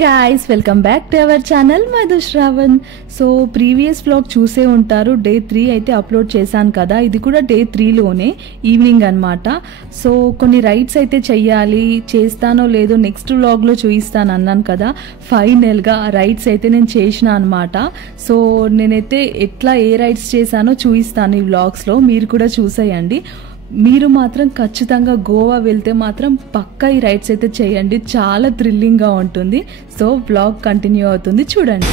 guys, welcome back to our channel Madhu Shravan. So previous vlog చూసే ఉంటారు. Day 3 అయితే upload చేశాను కదా, ఇది కూడా డే 3 లోనే ఈవినింగ్ అన్నమాట. సో కొన్ని రైడ్స్ అయితే చెయ్యాలి, చేస్తానో లేదో నెక్స్ట్ వ్లాగ్ లో చూపిస్తాను అన్నాను కదా. ఫైనల్ గా రైడ్స్ అయితే నేను చేసిన అన్నమాట. సో నేనైతే ఎట్లా ఏ రైడ్స్ చేశానో చూపిస్తాను ఈ వ్లాగ్స్ లో, మీరు కూడా చూసేయండి. మీరు మాత్రం ఖచ్చితంగా గోవా వెళ్తే మాత్రం పక్కా ఈ రైడ్స్ అయితే చేయండి, చాలా థ్రిల్లింగ్గా ఉంటుంది. సో వ్లాగ్ కంటిన్యూ అవుతుంది, చూడండి.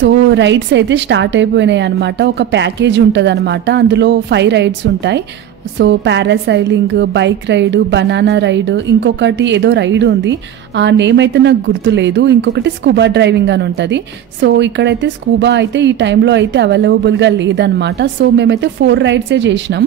సో రైడ్స్ అయితే స్టార్ట్ అయిపోయినాయి అనమాట. ఒక ప్యాకేజ్ ఉంటుంది అనమాట, అందులో 5 రైడ్స్ ఉంటాయి. So parasailing, bike ride, banana ride, ఇంకొకటి ఏదో రైడ్ ఉంది, ఆ నేమ్ అయితే నాకు గుర్తులేదు. ఇంకొకటి స్కూబా డ్రైవింగ్ అని ఉంటుంది. సో ఇక్కడైతే స్కూబా అయితే ఈ టైంలో అయితే అవైలబుల్గా లేదనమాట. సో మేమైతే 4 రైడ్సే చేసినాం.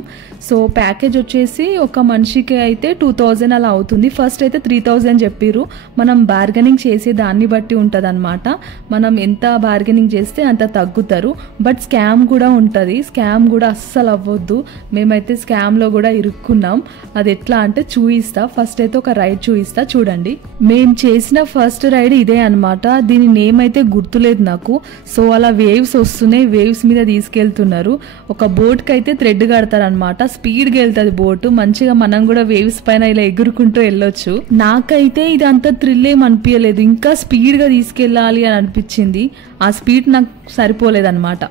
సో ప్యాకేజ్ వచ్చేసి ఒక మనిషికి అయితే 2000 అలా అవుతుంది. ఫస్ట్ అయితే 3000 చెప్పిర్రు. మనం బార్గెనింగ్ చేసే దాన్ని బట్టి ఉంటుంది అనమాట. మనం ఎంత బార్గెనింగ్ చేస్తే అంత తగ్గుతారు. బట్ స్కామ్ కూడా ఉంటుంది, స్కామ్ కూడా అస్సలు అవ్వద్దు. మేమైతే స్కామ్లో కూడా ఇరుక్కున్నాం. అది ఎట్లా అంటే చూయిస్తా. ఫస్ట్ అయితే ఒక రైడ్ చూయిస్తా, చూడండి. మేము చేసిన ఫస్ట్ రైడ్ ఇదే అనమాట. దీని నేమ్ అయితే గుర్తులేదు నాకు. సో అలా వేవ్స్ వస్తున్నాయి, వేవ్స్ మీద తీసుకెళ్తున్నారు. ఒక బోట్కి అయితే థ్రెడ్ కడతారనమాట, స్పీడ్గా వెళ్తుంది బోట్. మంచిగా మనం కూడా వేవ్స్ పైన ఇలా ఎగురుకుంటూ వెళ్ళొచ్చు. నాకైతే ఇది అంత థ్రిల్ ఏం అనిపించలేదు, ఇంకా స్పీడ్గా తీసుకెళ్ళాలి అని అనిపించింది. ఆ స్పీడ్ నాకు సరిపోలేదన్నమాట.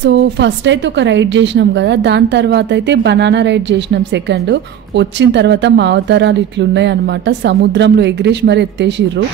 సో ఫస్ట్ అయితే ఒక రైడ్ చేసినాం కదా, దాని తర్వాత అయితే బనానా రైడ్ చేసినాం సెకండ్. వచ్చిన తర్వాత మా అవతారాలు ఇట్లున్నాయి అనమాట, సముద్రంలో ఎగిరేసి మరి ఎత్తేసిర్రు.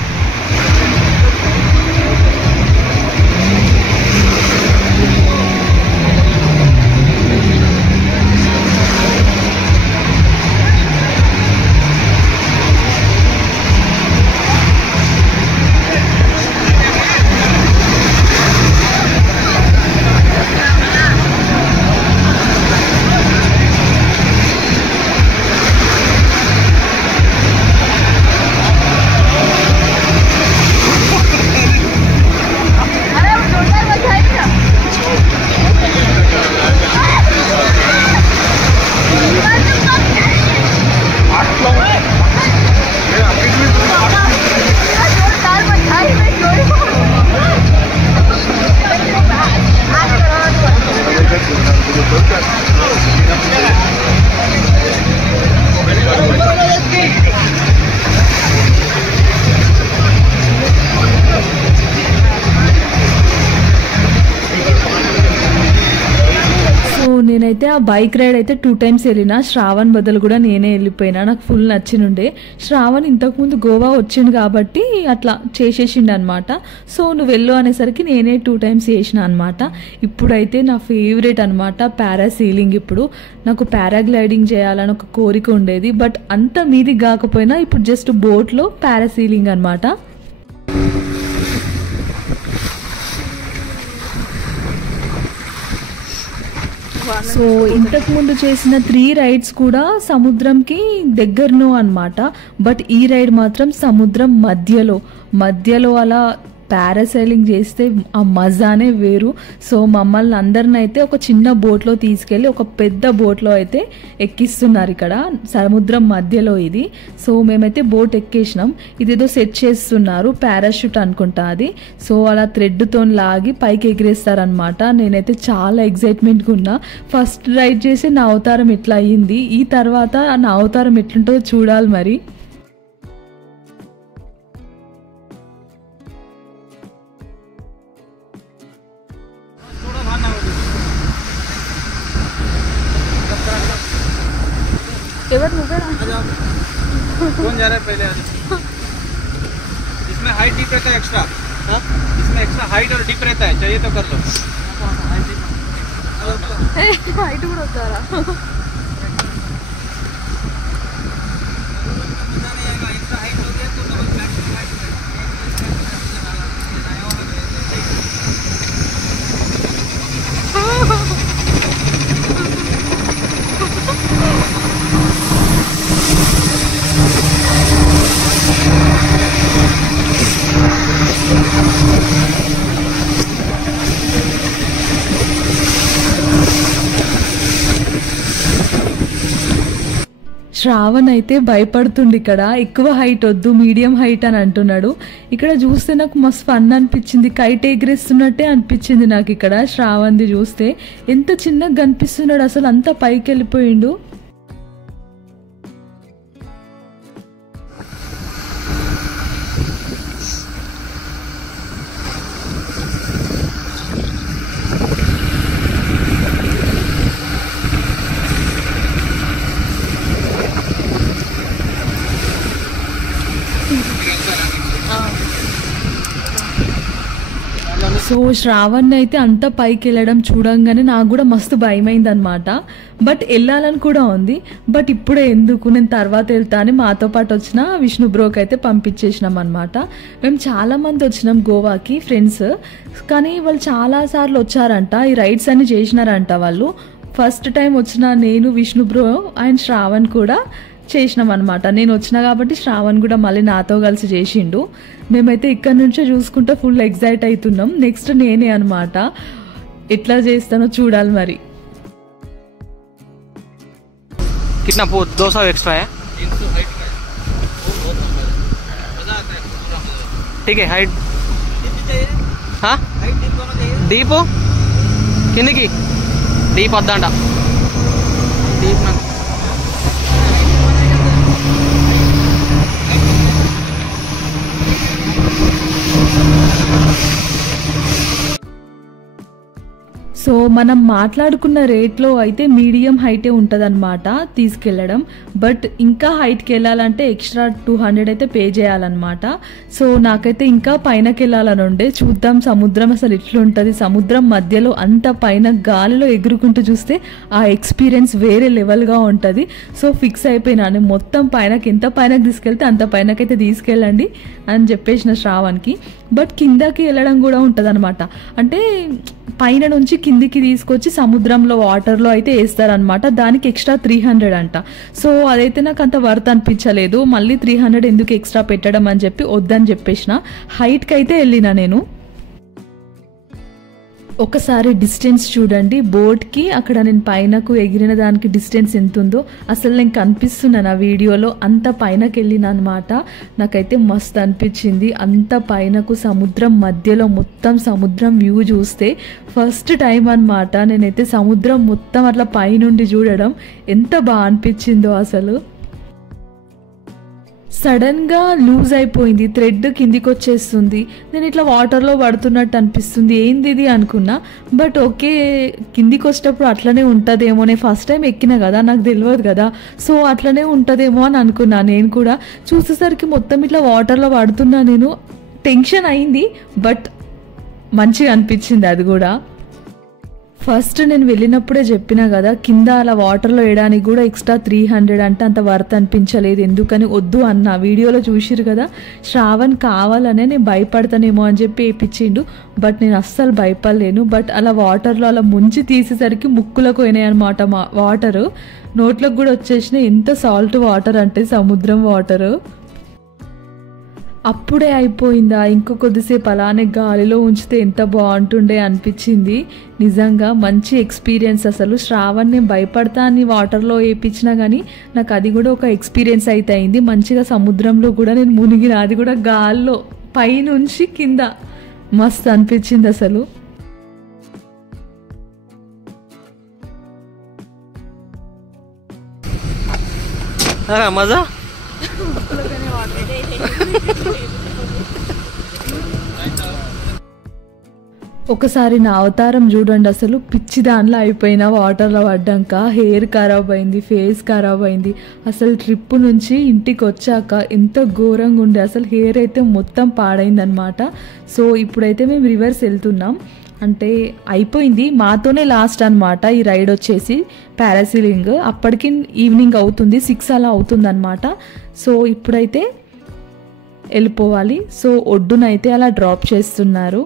నేనైతే ఆ బైక్ రైడ్ అయితే 2 times వెళ్ళిన. శ్రావణ్ బదులు కూడా నేనే వెళ్ళిపోయినా, నాకు ఫుల్ నచ్చినుండే. శ్రావణ్ ఇంతకుముందు గోవా వచ్చిండు కాబట్టి అట్లా చేసేసిండు అనమాట. సో నువ్వు వెళ్ళు అనేసరికి నేనే 2 times చేసిన అనమాట. ఇప్పుడైతే నా ఫేవరెట్ అనమాట పారాసీలింగ్. ఇప్పుడు నాకు పారాగ్లైడింగ్ చేయాలని ఒక కోరిక ఉండేది, బట్ అంత మీది కాకపోయినా ఇప్పుడు జస్ట్ బోట్లో పారాసీలింగ్ అనమాట. సో ఇంతకు ముందు చేసిన 3 రైడ్స్ కూడా సముద్రంకి దగ్గరను అనమాట. బట్ ఈ రైడ్ మాత్రం సముద్రం మధ్యలో అలా పారాసైలింగ్ చేస్తే ఆ మజానే వేరు. సో మమ్మల్ని అందరిని అయితే ఒక చిన్న బోట్లో తీసుకెళ్ళి ఒక పెద్ద బోట్లో అయితే ఎక్కిస్తున్నారు ఇక్కడ సముద్రం మధ్యలో ఇది. సో మేమైతే బోట్ ఎక్కేసినాం. ఇదేదో సెట్ చేస్తున్నారు, పారాషూట్ అనుకుంటా అది. సో అలా థ్రెడ్తో లాగి పైకి ఎగిరేస్తారనమాట. నేనైతే చాలా ఎగ్జైట్మెంట్గా ఉన్నా. ఫస్ట్ రైడ్ చేసి నా అవతారం ఇట్లా అయ్యింది, ఈ తర్వాత నా అవతారం ఎట్లుంటుందో చూడాలి మరి. कौन जा रहा है पहले? इसमें हाइट डीप रहता है एक्स्ट्रा, इसमें एक्स्ट्रा हाइट और डीप रहता है, चाहिए तो कर लो। हाइट కూడా వస్తారా? శ్రావణ్ అయితే భయపడుతుంది. ఇక్కడ ఎక్కువ హైట్ వద్దు, మీడియం హైట్ అని అంటున్నాడు. ఇక్కడ చూస్తే నాకు మస్తు ఫన్ అనిపించింది, కైట్ ఎగిరేస్తున్నట్టే అనిపించింది నాకు. ఇక్కడ శ్రావణ్ది చూస్తే ఎంత చిన్నగా కనిపిస్తున్నాడు అసలు, అంత పైకి వెళ్ళిపోయిండు. సో శ్రావణ్ అయితే అంత పైకి వెళ్ళడం చూడంగానే నాకు కూడా మస్తు భయమైంది అనమాట. బట్ వెళ్ళాలని కూడా ఉంది, బట్ ఇప్పుడే ఎందుకు, నేను తర్వాత వెళ్తా అని మాతో పాటు వచ్చిన విష్ణు బ్రోకి అయితే పంపించేసినాం అనమాట. మేము చాలామంది వచ్చినాం గోవాకి ఫ్రెండ్స్, కానీ వాళ్ళు చాలాసార్లు వచ్చారంట, ఈ రైడ్స్ అన్ని చేసినారంట వాళ్ళు. ఫస్ట్ టైం వచ్చిన నేను, విష్ణు బ్రో అండ్ శ్రావణ్ కూడా చేసినాం అనమాట. నేను వచ్చిన కాబట్టి శ్రావణ్ కూడా మళ్ళీ నాతో కలిసి చేసిండు. మేమైతే ఇక్కడ నుంచే చూసుకుంటే ఫుల్ ఎగ్జైట్ అవుతున్నాం. నెక్స్ట్ నేనే అనమాట, ఎట్లా చేస్తానో చూడాలి మరి. कितना 200 एक्स्ट्रा है, ठीक है। हाइट हाँ डीप किंदकी डीप वद्दांट डीप ना సో మనం మాట్లాడుకున్న రేట్లో అయితే మీడియం హైటే ఉంటుంది అనమాట తీసుకెళ్ళడం. బట్ ఇంకా హైట్కి వెళ్ళాలంటే ఎక్స్ట్రా 200 అయితే పే చేయాలన్నమాట. సో నాకైతే ఇంకా పైనకి వెళ్ళాలని ఉండే. చూద్దాం సముద్రం అసలు ఎట్లుంటుంది. సముద్రం మధ్యలో అంత పైన గాలిలో ఎగురుకుంటూ చూస్తే ఆ ఎక్స్పీరియన్స్ వేరే లెవెల్గా ఉంటుంది. సో ఫిక్స్ అయిపోయినాను, మొత్తం పైనకి ఎంత పైనకి తీసుకెళ్తే అంత పైనకైతే తీసుకెళ్ళండి అని చెప్పేసిన శ్రావణ్కి. బట్ కిందకి వెళ్ళడం కూడా ఉంటుంది అనమాట. అంటే పైన నుంచి కిందికి తీసుకొచ్చి సముద్రంలో వాటర్లో అయితే వేస్తారనమాట. దానికి ఎక్స్ట్రా 300 అంట. సో అదైతే నాకు అంత వర్త్ అనిపించలేదు, మళ్ళీ 300 ఎందుకు ఎక్స్ట్రా పెట్టడం అని చెప్పి వద్దని చెప్పేసిన. హైట్కి అయితే వెళ్ళిన నేను. ఒకసారి డిస్టెన్స్ చూడండి బోట్కి, అక్కడ నేను పైనకు ఎగిరిన దానికి డిస్టెన్స్ ఎంత ఉందో అసలు నేను కనిపిస్తున్నాను ఆ వీడియోలో. అంత పైనకి వెళ్ళిన అనమాట. నాకైతే మస్తు అనిపించింది. అంత పైనకు సముద్రం మధ్యలో మొత్తం సముద్రం వ్యూ చూస్తే ఫస్ట్ టైం అనమాట నేనైతే సముద్రం మొత్తం అట్లా పైనుండి చూడడం. ఎంత బాగా అనిపించిందో అసలు. సడన్గా లూజ్ అయిపోయింది, థ్రెడ్ కిందికి వచ్చేస్తుంది. నేను ఇట్లా వాటర్లో పడుతున్నట్టు అనిపిస్తుంది, ఏంది ఇది అనుకున్నా. బట్ ఓకే, కిందికి వచ్చేటప్పుడు అట్లనే ఉంటుందేమో, నేను ఫస్ట్ టైం ఎక్కినా కదా, నాకు తెలియదు కదా, సో అట్లనే ఉంటుందేమో అని అనుకున్నా. నేను కూడా చూసేసరికి మొత్తం ఇట్లా వాటర్లో పడుతున్నా. నేను టెన్షన్ అయింది, బట్ మంచిగా అనిపించింది అది కూడా. ఫస్ట్ నేను వెళ్ళినప్పుడే చెప్పినా కదా, కింద అలా వాటర్లో వేయడానికి కూడా ఎక్స్ట్రా 300 అంటే అంత వర్త్ అనిపించలేదు. ఎందుకని వద్దు అన్న వీడియోలో చూసిరు కదా. శ్రావణ్ కావాలనే నేను భయపడతానేమో అని చెప్పి వేయించిండు, బట్ నేను అస్సలు భయపడలేను. బట్ అలా వాటర్లో అలా ముంచి తీసేసరికి ముక్కులకు పోయినాయి అనమాట వాటరు, నోట్లకు కూడా వచ్చేసినాయి. ఎంత సాల్ట్ వాటర్ అంటే సముద్రం వాటరు. అప్పుడే అయిపోయిందా, ఇంకో కొద్దిసేపు అలానే గాలిలో ఉంచితే ఎంత బాగుంటుండే అనిపించింది. నిజంగా మంచి ఎక్స్పీరియన్స్. అసలు శ్రావణ్ నేను భయపడతా అని వాటర్లో వేయించినా కానీ నాకు అది కూడా ఒక ఎక్స్పీరియన్స్ అయితే అయింది. మంచిగా సముద్రంలో కూడా నేను మునిగిన, అది కూడా గాల్లో పైనుంచి కింద. మస్తు అనిపించింది అసలు. మజా ఒకసారి నా అవతారం చూడండి, అసలు పిచ్చి దానిలో అయిపోయినా వాటర్లో పడ్డాక. హెయిర్ ఖరాబ్ అయింది, ఫేస్ ఖరాబ్ అయింది. అసలు ట్రిప్ నుంచి ఇంటికి వచ్చాక ఎంత ఘోరంగా ఉండే, అసలు హెయిర్ అయితే మొత్తం పాడైందనమాట. సో ఇప్పుడైతే మేము రివర్స్ వెళ్తున్నాం, అంటే అయిపోయింది మాతోనే లాస్ట్ అనమాట ఈ రైడ్ వచ్చేసి పారాసీలింగ్. అప్పటికి ఈవినింగ్ అవుతుంది, 6 అలా అవుతుంది అనమాట. సో ఇప్పుడైతే వెళ్ళిపోవాలి. సో ఒడ్డునైతే అలా డ్రాప్ చేస్తున్నారు.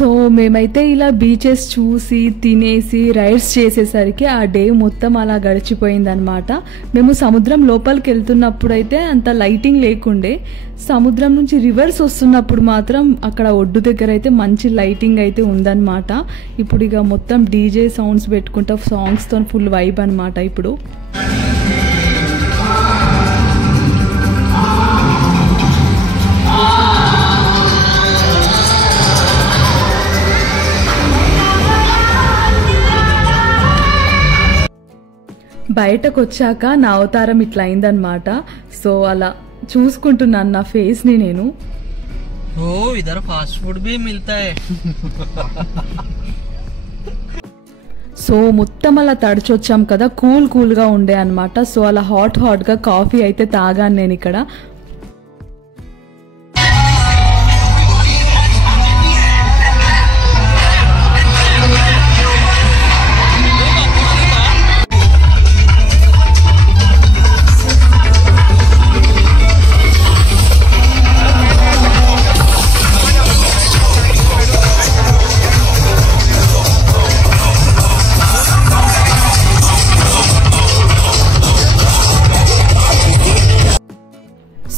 సో మేమైతే ఇలా బీచెస్ చూసి తినేసి రైడ్స్ చేసేసరికి ఆ డే మొత్తం అలా గడిచిపోయిందనమాట. మేము సముద్రం లోపలికి వెళ్తున్నప్పుడు అయితే అంత లైటింగ్ లేకుండే, సముద్రం నుంచి రివర్స్ వస్తున్నప్పుడు మాత్రం అక్కడ ఒడ్డు దగ్గర అయితే మంచి లైటింగ్ అయితే ఉందన్నమాట. ఇప్పుడు ఇక మొత్తం డీజే సౌండ్స్ పెట్టుకుంటా సాంగ్స్తో ఫుల్ వైబ్ అనమాట ఇప్పుడు. బయటకు వచ్చాక నా అవతారం ఇట్లా అయిందనమాట. సో అలా చూసుకుంటున్నాను నా ఫేస్ని నేను. ఓ ఇదర్ ఫాస్ట్ ఫుడ్ भी मिलता है. సో మొత్తం అలా తడిచొచ్చాం కదా, కూల్గా ఉండే అనమాట. సో అలా హాట్గా కాఫీ అయితే తాగాను నేను ఇక్కడ.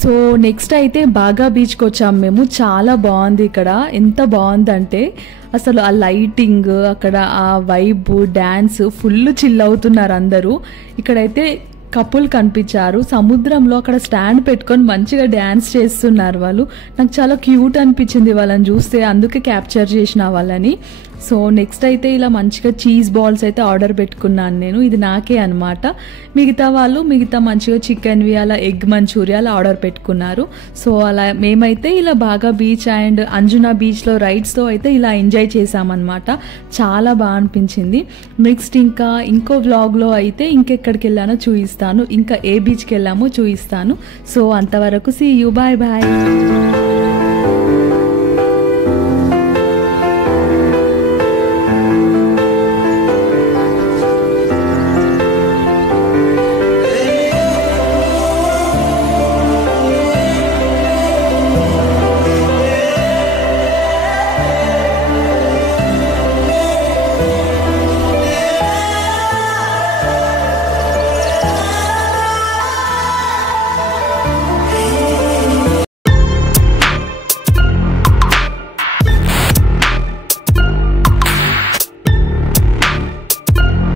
సో నెక్స్ట్ అయితే బాగా బీచ్కి వచ్చాము మేము. చాలా బాగుంది ఇక్కడ. ఎంత బాగుందంటే అసలు ఆ లైటింగ్, అక్కడ ఆ వైబ్, డ్యాన్స్, ఫుల్ చిల్ అవుతున్నారు అందరూ. ఇక్కడైతే కపుల్ కనిపించారు సముద్రంలో, అక్కడ స్టాండ్ పెట్టుకొని మంచిగా డ్యాన్స్ చేస్తున్నారు వాళ్ళు. నాకు చాలా క్యూట్ అనిపించింది వాళ్ళని చూస్తే, అందుకే క్యాప్చర్ చేసిన వాళ్ళని. సో నెక్స్ట్ అయితే ఇలా మంచిగా చీజ్ బాల్స్ అయితే ఆర్డర్ పెట్టుకున్నాను నేను, ఇది నాకే అనమాట. మిగతా వాళ్ళు మంచిగా చికెన్వి అలా ఎగ్ మంచూరియా ఆర్డర్ పెట్టుకున్నారు. సో అలా మేమైతే ఇలా బాగా బీచ్ అండ్ అంజునా బీచ్లో రైడ్స్తో అయితే ఇలా ఎంజాయ్ చేసామన్నమాట. చాలా బాగా అనిపించింది. నెక్స్ట్ ఇంకో వ్లాగ్లో అయితే ఇంకెక్కడికి వెళ్ళానో చూపిస్తాను, ఇంకా ఏ బీచ్కి వెళ్ళామో చూపిస్తాను. సో అంతవరకు సీ యూ, బాయ్ బాయ్.